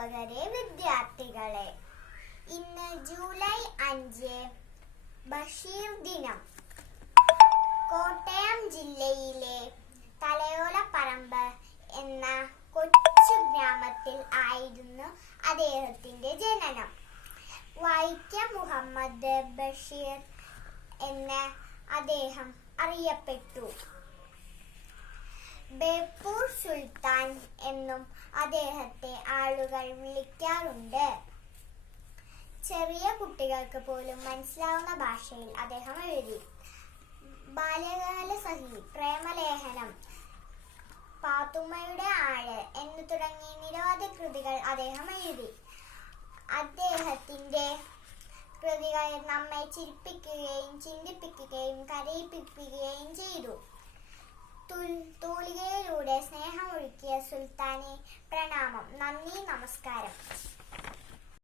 അധ്യാപകരെ വിദ്യാർത്ഥികളെ. ഇന്ന് ജൂലൈ അഞ്ച് ബഷീർ ദിനം. കോട്ടയം ജില്ലയിലെ തലയോലപ്പറമ്പ് എന്ന കൊച്ചു ഗ്രാമത്തിൽ ആയിരുന്നു അദ്ദേഹത്തിന്റെ ജനനം. വൈക്കം മുഹമ്മദ് ബഷീർ എന്ന അദ്ദേഹം അറിയപ്പെട്ടു. ബേപ്പൂർ സുൽത്താൻ എന്നും അദ്ദേഹത്തെ ആളുകൾ വിളിക്കാറുണ്ട്. ചെറിയ കുട്ടികൾക്ക് പോലും മനസ്സിലാവുന്ന ഭാഷയിൽ അദ്ദേഹം എഴുതി. ബാല്യകാല സഹി പ്രേമലേഖനം പാത്തുമ്മയുടെ ആൾ എന്നു തുടങ്ങി നിരവധി കൃതികൾ അദ്ദേഹം എഴുതി. അദ്ദേഹത്തിന്റെ കൃതികൾ നമ്മെ ചിരിപ്പിക്കുകയും ചിന്തിപ്പിക്കുകയും കരയിപ്പിക്കുകയും ചെയ്തു. സ്നേഹമൊഴുക്കിയ സുൽത്താനെ പ്രണാമം. നന്ദി നമസ്കാരം.